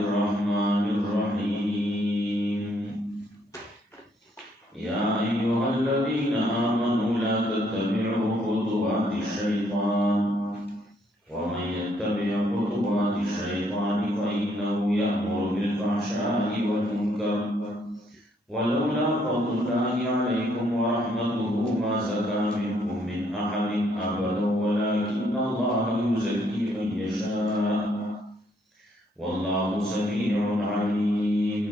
الرحمن الرحيم يا أيها الذين آمنوا لا تتبعوا خطوات الشيطان ومن يتبع خطوات الشيطان فإنه يأمر بالفحشاء والمنكر ولولا فضل الله عليكم ورحمته ما زكى منكم من أحد أبدا ولكن الله يزكي من يشاء والله سميع عليم.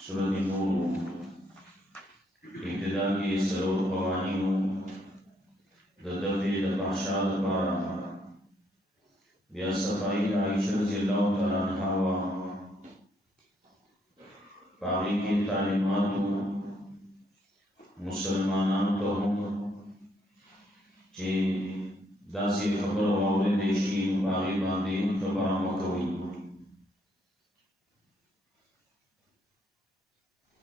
سورة نور ابتدا کی سرور قوانینو د دفع د فحشاء لپاره بیا صفائی عائشہ رضی اللہ تعالی عنہا وا باقی کی تعلیمات مسلمانان ته هم چې داسې خبر واورېدې شي باقی باندې خبره مه کوئ.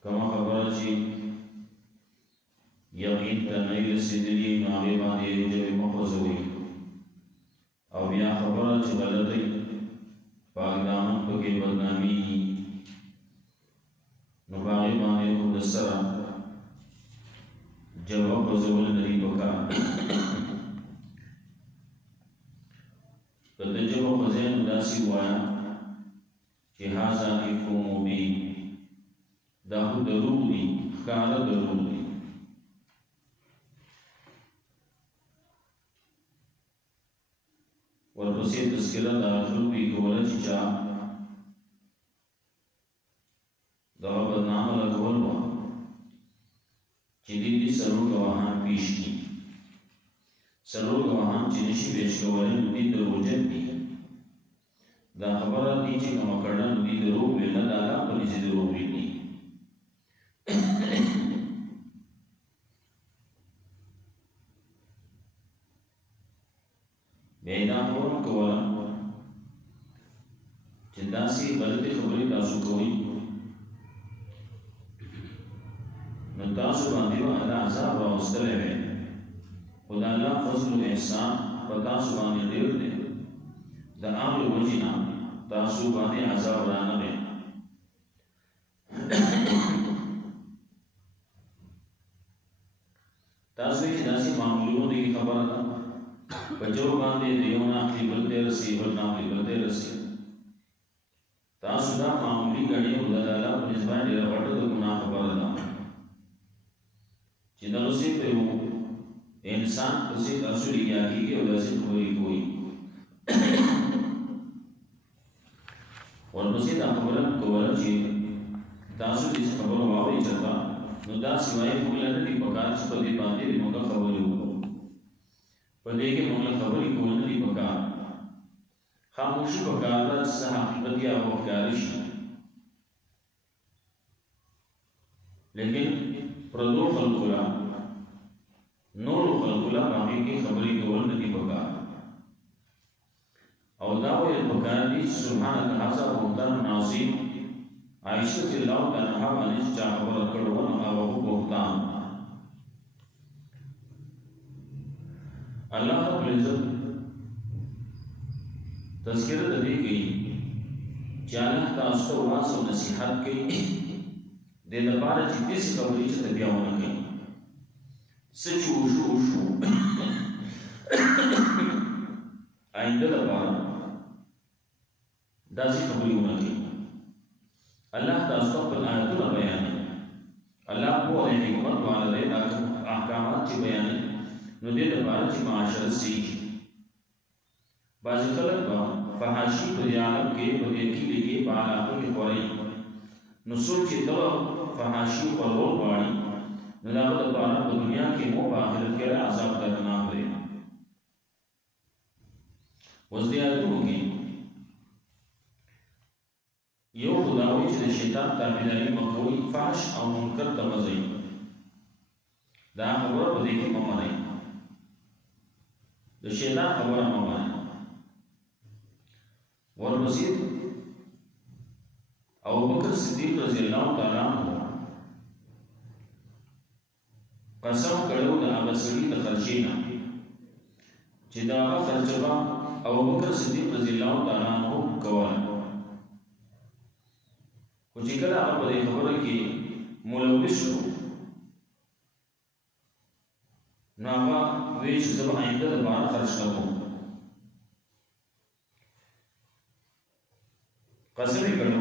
کومه خبره چې یقین ته نه وي رسېدلې نو هغې باندې ژبې مه خوځوئ او بیا خبره چې غلطی پاک دامن پکې بدنامیږي نو په هغې باندې خو د سره ژبه خوځول نه دي پکار. که ته ژبه خوځې نو داسې ووایه چې هذا افک مبین، دا خو دروغ دي، ښکاره دروغ دي. ورپسې تذکره د آخرت وي کوله چې چا دغه بدنامه لګول وه چې دې څلور ګواهان پیش کړي. څلور ګواهان چې نشي پیش کولی نو دې دروغجن دي. دا خبره دي چې کومه کړه نو دې دروغ ویل نه، د الله په نزد دروغ ویلي. بیا دا خبره کوله چې داسې غلطې خبرې تاسو کوئ نو تاسو باندې به الله عذاب راوستلی وی، خو د الله فضل و احسان په تاسو باندې ډېر دی. د هغې وجې نه تاسو باندې عذاب رانغی. تاسو چې داسې معمولونو دی خبره ده په جو باندې د یو نه اخلي بل ته رسي، بل نه اخلي بل ته رسي. تاسو دا معمولي ګڼئ خو د الله په نسبت ډېره غټه د ګناه خبره ده چې دغسې په یو انسان پسې تاسو لګیا کېږي او داسې خبرې کوئ. ورپسې دا خبره کوله چې تاسو دې خبره واورئ چېرته نو دا سوایې موږ له نه دي پکار چې په دې باندې موږ خبرې وکړو. په دې کې موږ له خبرې کول نه دي پکار، خاموشي پکار ده چې څه حقیقت یا ښکاره شي. لیکن پردو خلکو له نورو خلکو له هغې کې خبرې کول نه دي پکار. او دا ویل پکار دي چې سبحانک هذا بهتان عظیم. عایشه رضی الله تعالی عنها باندې چې چا خبره کړې وه نو هغه بهتان. اللہ رب العزت تذکرہ د دې کوي چې الله تاسو ته واعظ او نصیحت کوي د دې لپاره چې داسې خبرې چې ته بیا ونه کوې، څه چې وشو آینده لپاره داسې خبرې ونه کوي. الله تاسو ته خپل آیتونه بیانوي. الله پوه دی، حکمت والا دی. احکامات چې بیانوي نو دې لپاره چې معاشره صحیح شي. بعضې خلک به فحاشي په دې عالم کې په دې کلي کې په علاقو کې خورئ نو څوک چې دغه فحاشي خورول غواړي نو د هغه لپاره په دنیا کې مو په آخرت کې عذاب دردناک دی. اوس دې آیتونو کې یو خو دا وایي چې د شیطان تابعداري مه کوئ، فحش او منکر ته مه ځئ. دا خبره په دې کې مه منئ، د شیطان خبره مه منئ. ورپسې ابوبکر صدیق رضی الله تعالی عنہ قسم کړو د هغه سړي د خرچې نه چې دا خرچه ابو بکر صدیق رضی الله تعالی عنہ کوله. خو چې کله هغه په خبره کې ملوث شو نو هغه وایي چې زه به آینده دپاره خرچ نه کوم. قسم یې کړی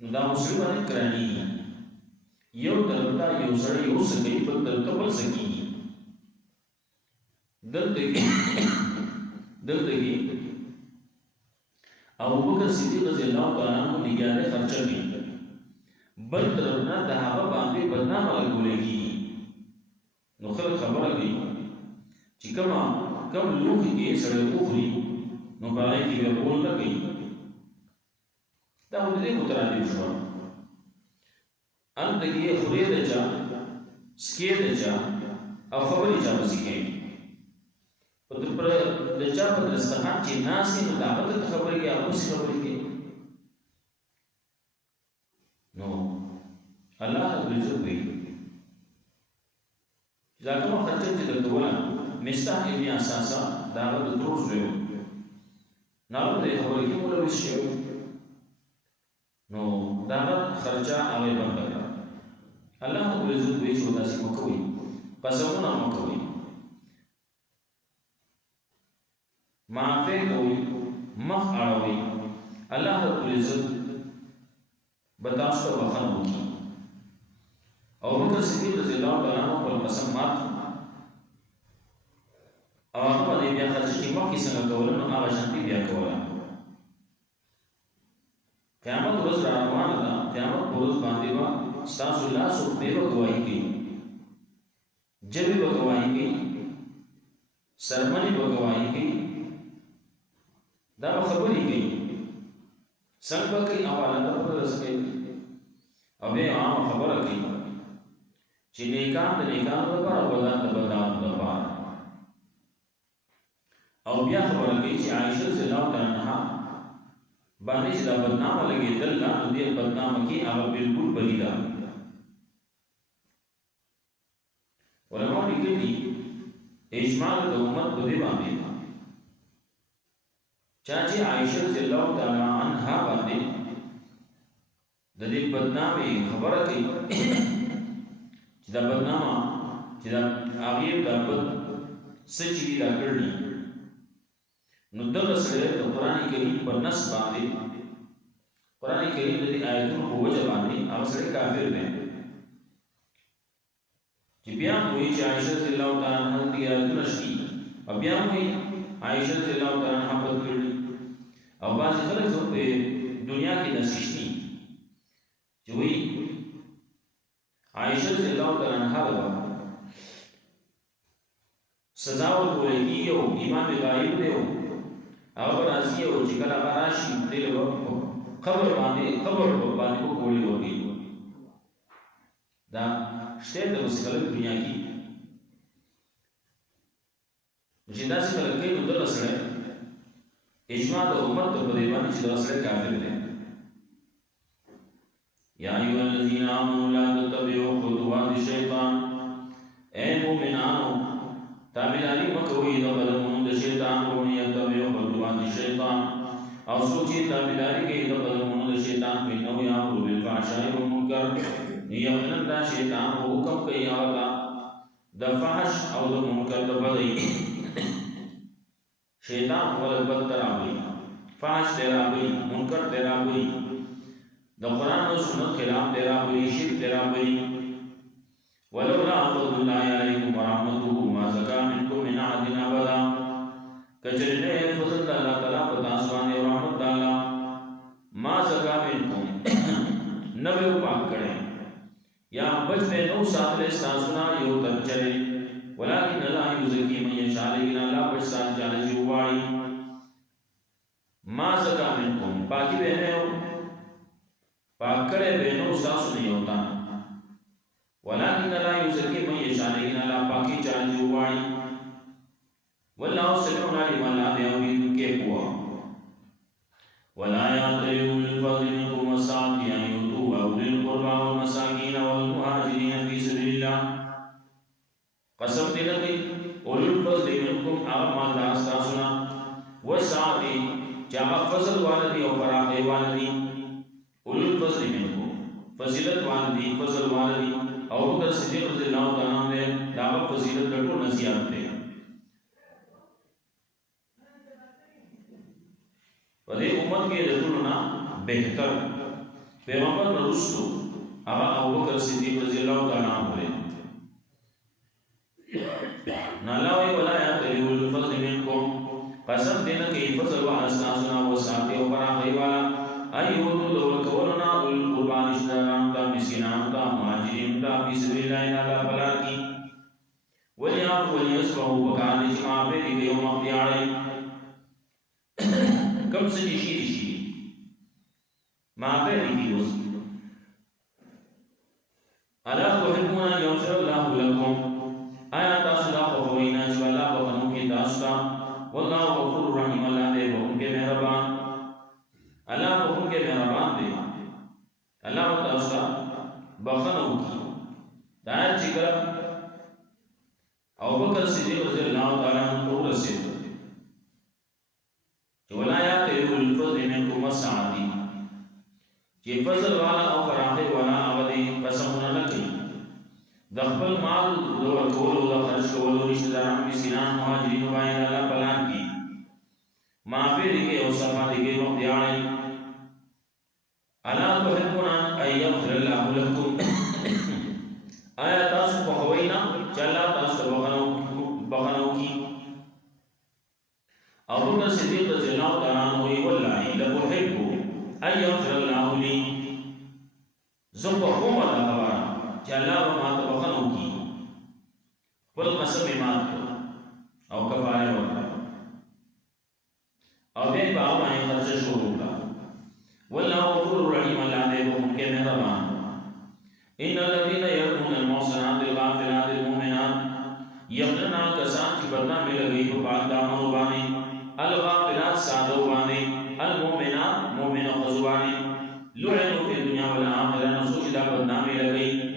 نو دا مسلم باندې ګرانېږي. یو طرف ته یو سړی یو څه کوي، بل طرف ته بل څه کېږي. دلته کې ابو بکر صدیق رضی الله تعالی عنہ لګیاله خرچه کوي، بل طرف نه د هغه باندې بدنامه لګولېږي. نو خلک خبره کوي چې کوم لوښي کې سړی وخوري نو په هغې کې بیا بول نه کوي. دا خو د دې مترادف شوه. هلته کې یې خورې د چا، سکې د چا او خبرې چا پسې کوي. د چا په دسترخوان چې ناست وي نو د هغه ته خبرې کوي، هغه پسې خبرې کوي. نو الله رب العزت وایي چې دا کومه خرچه چې درته وله مصطح ابن اساسه د هغه د ترور زوی و، نو هغه په دې خبرې کې ملوث شوی و. نو دا هغه خرچه هغه یې بنده کړه. الله رب العزت وایي چې داسې مه کوئ، قسمونه مه کوئ، معافی کوئ، مخ اړوئ. الله رب العزت به تاسو ته بخښنه وکړي. ابوبکر صدیق رضی الله تعالی عنہ خپل قسم مات او هغه باندې بیا خرچه چې مخکې څنګه کوله نو هغه شانتي بیا کوله. قیامت ورځ را روانه ده، قیامت په ورځ باندې به ستاسو لاس او پښې به ګواهي کوي، ژبې به ګواهي کوي، سرمنې به ګواهي کوي. دا به خبرې کوي، څنګه به کوي، حوالته به رسوي او بیا عامه خبره کوي چې نیکان د نیکانو لپاره، بدان د بدانو لپاره. او بیا خبره کوي چې عایشه رضی الله تعالی عنها باندې چې دا بدنامه لګېدل نو دې بدنامه کې هغه بالکل بری ده. علماء لیکلي اجماع د امت په دې باندې چې عایشه رضی الله تعالی عنها باندې د دې بدنامي خبره کوي چې دا بدنامه چې دا هغې دا بد څه چې دي دا کړي، نو دغه سړی د قرآن کریم په نص باندې، قرآن کریم د دې آیتونو په وجه باندې هغه سړی کافر دی. چې بیا هم وایي چې عایشه رضی الله تعالی عنها دې آیتونه شتي، او بیا هم وایي عایشه رضی الله تعالی عنها بد کړي. او بعضې خلک زموږ په دنیا کې داسې شتي چې وایي عایشه رضی الله تعالی عنها به سزا ورکولی کېږي او امام غایب دی او هغه به راځي او چې کله هغه راشي دې له قبر باندې وګوړې ورکوي. دا شته د اوس خلک دنیا کې چې داسې خلک کوي نو دغه سړی اجماع د امت په دې باندې چې دغه سړی کافر دی. یا ایها الذین آمنوا لا تتبعوا خطوات الشیطان، اے مومنانو تابعداري مه کوئ د قدمونو د شیطان. ومن یتبع خطوات الشیطان، او څوک چې تابعداري کوي د قدمونو د شیطان، فإنه یأمر بالفحشاء والمنکر، یقینا دا شیطان حکم کوي هغه د فحش او د منکر د بدۍ. شیطان ولې بد ته راوړي، فحش ته راوړي، منکر ته راوړي، د قرآن او سنت خلاف ته راوړي، شرک ته راوړي. ولولا فضل الله علیکم ورحمته ما زکا منکم من احد ابدا، کچرنے فضل اللہ تعالی په تاسو باندې او رحمت الله ما زکا منکم نبی پاک کړي یا بچ به نو ساتل تاسو نه یو ترچره، ولکن الله یزکی من یشاء، لیکن الله بچ سات جاله جو وای. ما زکا منکم پاکی به نه پاک کړي به نو تاسو نه یو تا، ولكن لا يزكي من يشاء، لیکن اللہ پاکی چاہے جو واری. واللہ سميع علیم، اللہ دے امید کے پوا. ولا يأتل أولو الفضل منكم والسعة أن يؤتوا أولي القربى والمساكين والمهاجرين في سبيل الله. قسم دے لگے اولو الفضل چاہا فضل والدی او فراغی والدی اولو الفضل منکو فضیلت والدی فضل والدی او بکر صدیق رضی اللہ تعالیٰ نے دعوت فضیلت لٹو نصیحت دے ودے امت کے لٹونا بہتر پیغمبر نرسو اگر ابو بکر صدیق رضی اللہ تعالیٰ عنہ نالاوی ولا یاتلی الفضل منکم قسم دینا کہ فضل و اسناسنا و ساتھی و فراغی والا ایوتو دور کولنا القربان اشتران کا مسکنان کا مہاجرین کا فی سبیل اللہ نالا بلا کی ولیاب ولیسبہو بکان جمع پہ دیگے و مقیاڑے کم سے جشی معافی دیگی اس الا تحبون ان یغفر اللہ لکم آیا تاسو دا خوینا چې الله په بنو کې تاسو ته والله غفور رحیم الله دې په ان کې مهربان الله په ان کې مهربان دی الله تاسو ته بخنو کی دا چې کړه ابو بکر صدیق رضی الله تعالی عنہ رسول چې ولایات الفضل منکم السعادی چې فضل والا او فراخ والا اوی قسمونه نکړي دخل مال دور کولو دا خرچ کولو رشتہ داران مسکنان مہاجرین و باین اللہ پلان کی معافی دیگے او صفا دیگے وقت دیانے الا تحبون ان یغفر اللہ لکم آیا تاسو پخوئینا چلا تاسو بغنو کی ابو بکر صدیق رضی اللہ تعالیٰ عنہ واللہ لبحب ان یغفر اللہ لی زبا خوم اللہ خبارا کہ اللہ و مات بخنو کی قل قسم مات کو او کفارے وقت او بین باو آئیں خرچہ شروع کا واللہ غفور رحیم اللہ دے وہ ان کے مہربان ان الذین یرمون المحصنات الغافلات المؤمنات یقینا کسان کی بدنہ میں لگئی کو پاک دامنوں بانے الغافلات سادو بانے المؤمنات مومن خزوانے لعنو فی دنیا والآخرہ نسوچ دا بدنہ میں لگئی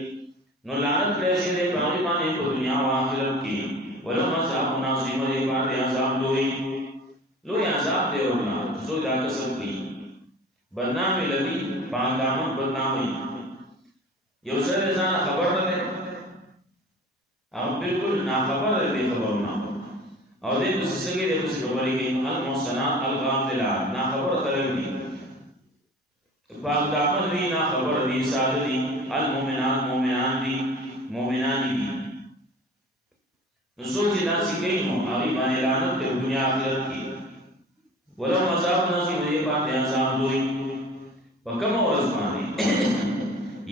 نو لعنت لیشی دے باقی بانے کو دنیا و آخرت کی ولو مصاب مناسیم دے بار دے عذاب لوئی عذاب دے رونا زو دا کسب کی بدنامی لگی پاک دامن بدنامی یو سر زانا خبر دے اب بالکل نا خبر دے خبرنا اور دے کسی سگے دے کسی خبری گئی المحسنات الغافلات نا خبر خلق دی پاک دامن دی نا خبر دی ساد دی المومنات مومنان دی مومنانی دی نسوچی ناسی کئی ہوں آگی بانے لعنت تے دنیا آخرت کی ولو عذاب ناسی مدے پاتے عذاب دوئی وکم اور ازمانی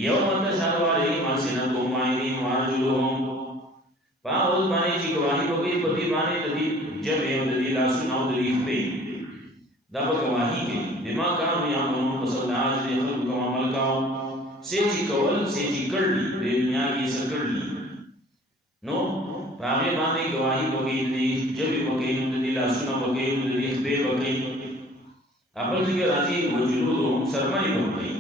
یوم تشہد علیہم السنتہم وایدیہم وارجلہم پاہوز بانے چی گواہی بگئی پتی بانے تدی جمع و تدی لاسن و تدی خبی دب گواہی کے بما کانو یعملون پسند آج دے خلق کم عمل کاؤ سیچی کول سیچی کر لی بے دنیا کی سر کر لی نو پاہمے بانے گواہی بگئی تدی جمع بگئی تدی لاسن بگئی تدی خبی بگئی اپل جگہ راضی وجلودوں سرمانی بگئی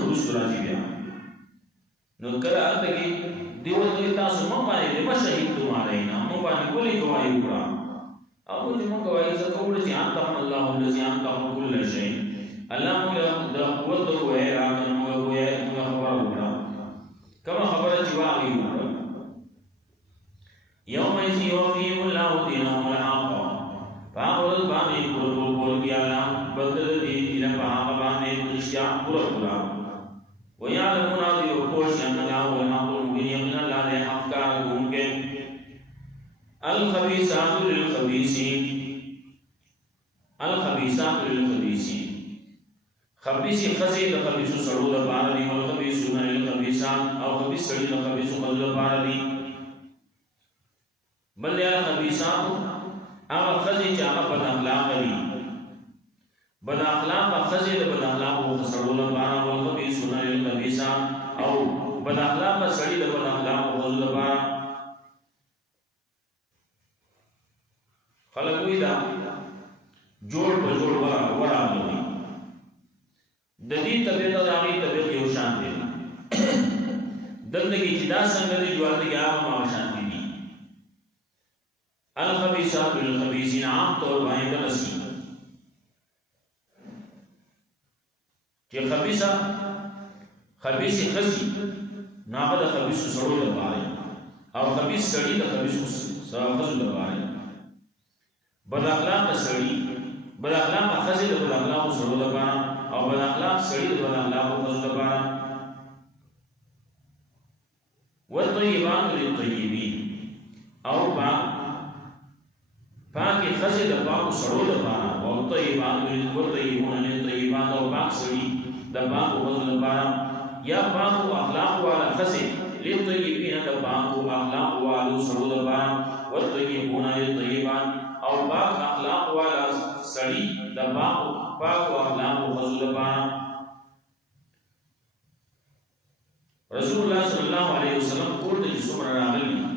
روس راضی بیا نو کرا آتگی دیو توی تاسو مبانی دے مشہید تمہارینا مبانی کلی گواہی اکڑا ابو جمع گواہی زکوڑ زیان تحم اللہ اللہ زیان تحم کل شئی اللہ مگا دا قوت دا گوئے راکن مگا گوئے مگا خبر اکڑا کما خبر جواہی اکڑا یوم ایسی وفیم اللہ دینہم الحاقا فاقرد بانے پرپور بول گیا اللہ بدل دین دینا فاقا بانے رشتیاں پورا وَيَعْلَمُونَ عَدِي وَقُوشِ أَنَّ اللَّهُ وَالْحَقُ الْمُبِينُ يَقِنَ اللَّهِ لَيْ حَقْ كَارَكُمْ كَنْ الْخَبِيثَاتُ لِلْخَبِيثِينَ الْخَبِيثَاتُ لِلْخَبِيثِينَ خبیثی خزی لخبیثو سڑو لپارا دی والخبیثون للخبیثات او خبیث سڑی لخبیثو خزو لپارا دی بل یا خبیثات اغا خزی چاہا بد اخلاق دی بد اخلاق خزی بد اخلاق و خسرو لپارا والخبیثون للخبیثات او بد اخلاق سڑی بد اخلاق و خزو لپارا خلقوی دا جوڑ بجوڑ ورا لگی ددی طبیعت داغی طبیعت یو شان دی دلدگی جدا سنگلی جوالدگی آغا ما شانتی دی الخبيثات للخبيثين عام طور باندې دغسي چې خبيث خزي ناغه د خبيث سړو لپاره او خبيث سړي د خبيث خزو لپاره بد اخلاق سړي بد اخلاق خزي د بد اخلاق سړو لپاره او بد اخلاق سړي د بد اخلاق خزو لپاره والطيبات للطيبين او پاکی خزی دا پاکو سڑو دا پارا والطیبان والطیبون للطیبان او پاک سڑی دا پاکو خزو دا پارا یا پاکو اخلاق والا خزی للطیبین دا پاکو اخلاق والا سڑو دا پارا والطیبون للطیبان او پاک اخلاق والا سڑی دا پاکو اخلاق خزو دا پارا رسول اللہ صلی اللہ علیہ وسلم قرد جی سمر راغلی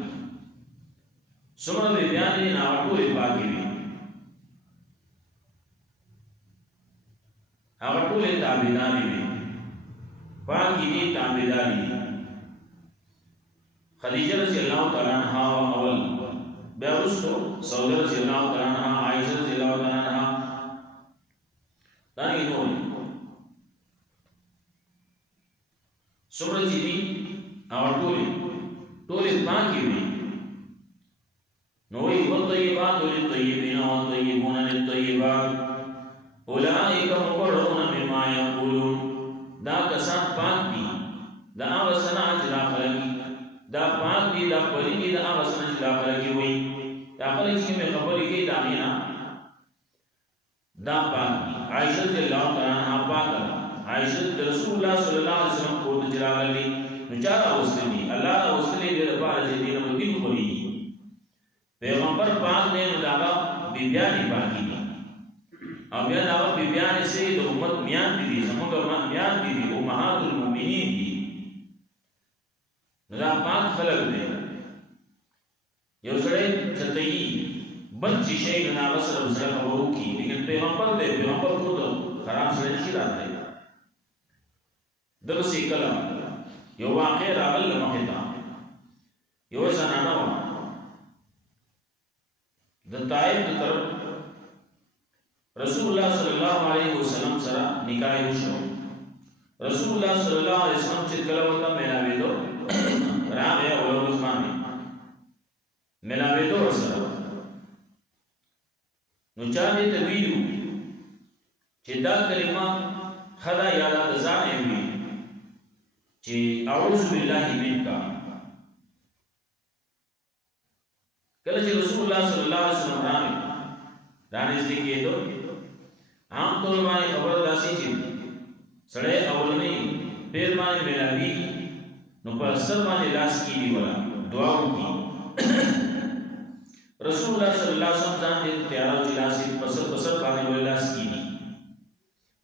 سمر بے بیانی ناوٹولی پاکی بھی ناوٹولی تابدانی بھی پاکی دی تابدانی بھی خدیجہ رضی اللہ تعالیٰ عنہ و اول بیارستو سعودہ رضی اللہ تعالیٰ عنہ عائشہ رضی اللہ تعالیٰ عنہ دانی نوری سمر جی دی ناوٹولی پاکی بھی نوئی والطیبات للطیبین والطیبون للطیبات اولئک مبرؤون مما یقولون دا کسان پاک دی دا آغا سنا جدا خلقی دا پاک دی دا پری دی دا آغا سنا جدا خلقی ہوئی دا خلقی میں خبری کی دامینا دا پاک دی عائشہ رضی اللہ تعالیٰ عنہ پاک دی عائشہ رسول اللہ صلی اللہ علیہ وسلم کو تجرا لی نچارا وصلی اللہ را وصلی دیر پار جدین مدین خوری پیغمبر پاک نے داغا بیبیانی پاکی دی او بیا داغا بیبیانی سے دا امت میان دی زمان میان دی امہات المومنین دی دا پاک خلق دے یو سڑے چھتئی بند چی شئی ناغا سر بسر خبرو کی لیکن پیغمبر دے پیغمبر کو دا خراب سڑے نشی رات دے درسی کلم یو واقع راغل لمحیطا یو زنانا وا د طائف د طرف رسول الله صلی الله علیه وسلم سره نکاح وشو رسول الله صلی الله علیه وسلم چې کله وته ملاوي دو راغه او عثمان ملاوي دو سره نو چا دې ته ویلو چې دا کلمه خدا یاد د ځان وی چې اعوذ بالله منک کله چې رسول الله صلی الله علیه وسلم راځي ذکر دو عام طور باندې خبر داسي چې سړی اول نه پیر باندې ملاوي نو په سر باندې لاس کیږي ولا دعا وکړي رسول الله صلی الله علیه وسلم ځان دې تیار او لاس په سر باندې ولا لاس کیږي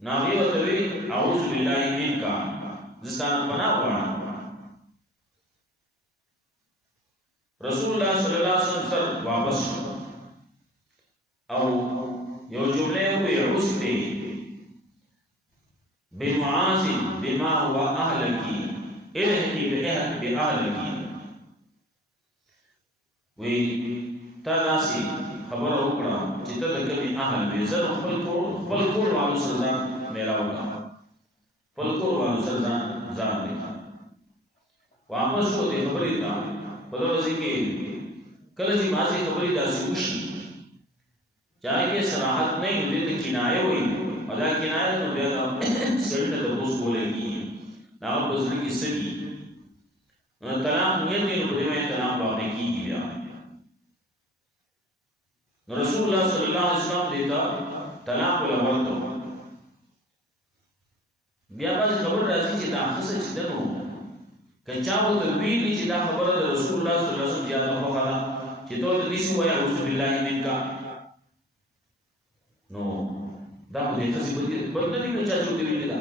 ناوی وتوی اعوذ بالله منک زستان پناه وړه رسول الله صلی الله علیه وسلم سر واپس او یو جمله وی رسته بمعاذ بما هو اهلك الهي باهلك وی تاسي خبر وکړه چې ته د کومي اهل به زر خپل کور والو سره میراو کا خپل کور والو سره ځان دي واپس شو دې خبرې تا په دغه کې کله چې مازی خبرې داسې وشي چاہے کہ صراحت نہیں دې ته کنایه وي مدا کنایه نو بیا سړی ته اوس بولے کی دا اوس لري سړي نو طلاق نیت دی نو دې طلاق باندې کیږي بیا رسول الله صلی الله علیه وسلم دیتا طلاق ولا ورته بیا باز خبر راځي چې دا خصه چې دنو کچا وو ته ویلي چې دا خبره د رسول الله صلی الله علیه وسلم زیاده خوخه چې ته دې شو یا اعوذ بالله منک نو دا دې خصه بدلی نه چا جوړ دی ویلا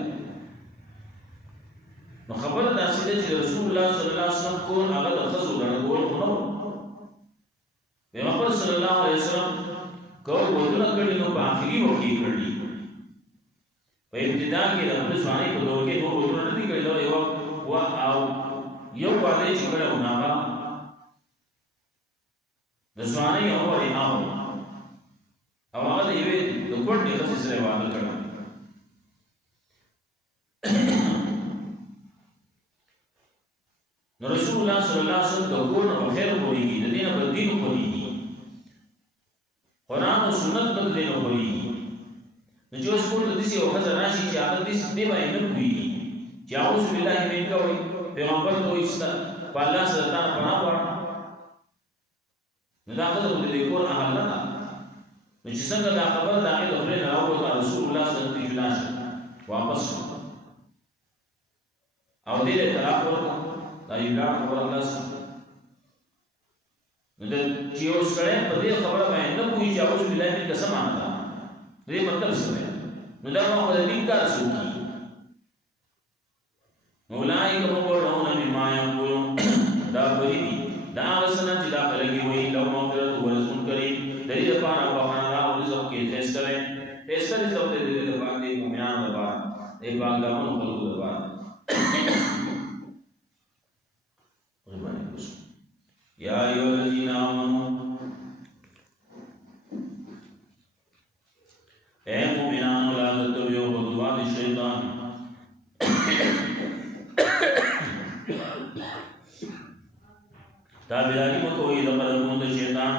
نو خبره دا چې رسول الله صلی الله علیه وسلم کو هغه د خصو غړول نو پیغمبر صلی الله علیه وسلم کو ودونه کړي نو په اخري وخت کې کړي په ابتدا کې د خپل ځواني په دور کې نو ودونه نه دي کړي یو او یو باندې چې کړه ونه د ځوانۍ عمر یې عام او هغه د یوې د کوټې ښځې سره واده کړی. نو رسول الله صلی الله علیه وسلم د کور نه په خیر خورېږي، د دې نه په دین خورېږي، قرآن او سنت په دې نه خورېږي. نو چې اوس کور ته داسې یوه ښځه راشي چې هغه دې باندې نه پوهېږي چې اعوذ بالله منک وایي، پیغمبر ته وایي چې په الله سره تا نه پناه غواړم، نو دا ښځه خو د دې کور اهل نه ده. نو چې څنګه دا خبره د هغې د خولې نه راووته، رسول الله صلی الله علیه وسلم جدا شو، واپس شو او دې ته طلاق ورکړه. دا یو لار خبره خلاص. نو چې یو سړی په دې خبره باندې نه پوهېږي چې اعوذ بالله منک څه معنی ده، د دې مطلب څه دی، نو دا ما خو د دین کار څه وکړي. اولئک مبرؤون مما یقولون، دا بری دي دا هغه څه نه چې دا خلک یې وایي. لهم مغفرة ورزق کریم، د دې لپاره بخښنه ده او رزق کې ښایسته دی. ښایسته رزق دی د دې لپاره، د مؤمنانو لپاره، د پاکدامنو خلکو لپاره. یا ایها الذین آمنوا، اے مومنانو لا تتبعوا خطوات الشیطان، تابعداري مه کوئ د قدمونو د شیطان.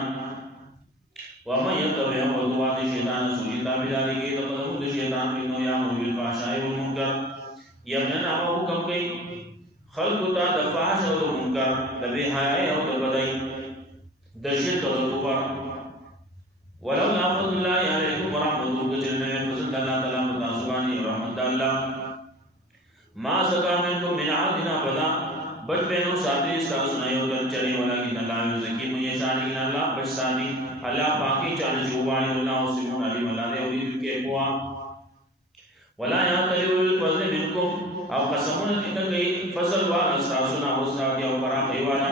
ومن یتبع خطوات الشیطان، څوک چې تابعداري کوي د قدمونو د شیطان، فإنه یأمر بالفحشاء والمنکر، یقینا هغه حکم کوي خلقو ته د فحش او د منکر، د بې حیایۍ او د بدۍ، د شرک او د کفر. ولولا فضل الله علیکم ورحمته، کچر نه وی فضل الله تعالی په تاسو باندې او رحمت الله، ما زکا منکم من احد ابدا، بچ بینو ساتي ستاسو نه یو در چلی، ولکن الله یزکی من یشاء، لیکن الله بچ ساتي، الله پاکي چاله جوړي، الله سمون علیم، الله دې اوري کې کوه. ولا یعتلوا بالفضل منکم، او قسمونه دې نه کوي فضل والا ستاسو نه او ساتي او فراخي والا.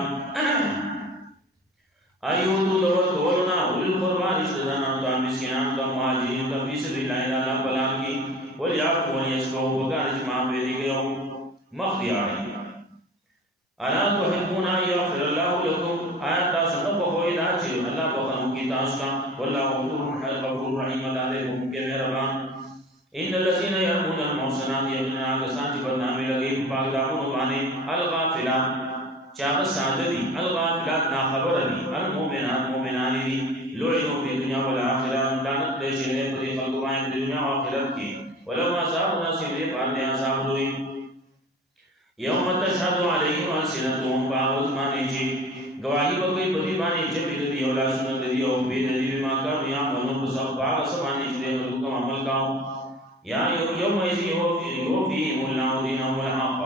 ایوتو دور کولنا اول القربى، رشتدارانو ته، مسکینانو ته، مهاجرینو ته، فی سبیل الله الله بلان کی، ولیعفوا ولیصفحوا، وکړه چې معاف دې کوي او مخ دې اړوي. الا تحبون ان یغفر الله لكم، آیا تاسو نه خوښوئ دا چې الله بخښنه کوي تاسو ته، والله غفور رحیم، الله دې بخښونکی مهربان. ان الذين يرمون المحصنات، یقینا کسان چې بدنامي لګوي په پاک دامنو باندې، الغافلات چې هغه ساده دي، الغافلات ناخبره دي، المؤمنات مؤمنان دي، لعنوا فی الدنیا والآخرة، لعنت دې شي په دې خلکو باندې په دنیا او آخرت کې، ولهم عذاب نصیب، دې باندې عذاب لوی. یوم تشهد علیهم السنتهم، باغ باندې چې گواہی وکړي په دې باندې چې په دې یو لاسونه دې او په دې بما كانوا يعملون، په سبب باغ باندې چې دې کوم عمل کاو. یا یوم یوفیهم الله دینهم الحق،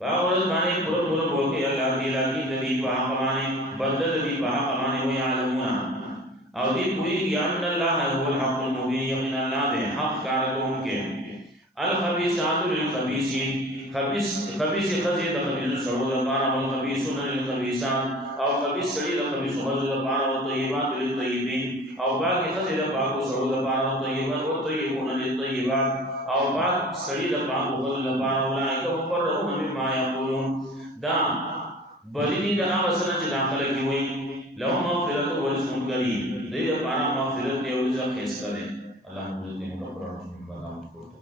باورز باندې پورا بولکې الله دې لګي دې په حق باندې، بدل دې په حق باندې، ويعلمون او دې پوری ان الله هو الحق المبین، یقینا الله دې حق کار کوونکې. الخبيثات للخبيثين، خبيث خزي د خبيث سړو لپاره، او خبيثون للخبيثات، او خبيث سړي د خبيث خزو لپاره، او طيبات للطيبين، او باقي خزي د پاکو سړو لپاره، او طيبات والطيبون للطيبات، او پاک سړي د پاکو خزو لپاره. اولئک مبرؤون مما یقولون، دا بلنی د هغه څه چې داخله کې وي. لهم مغفرة ورزق کریم، دې لپاره مغفرت او رزق ښایسته دی. الله دې موږ په قرآن باندې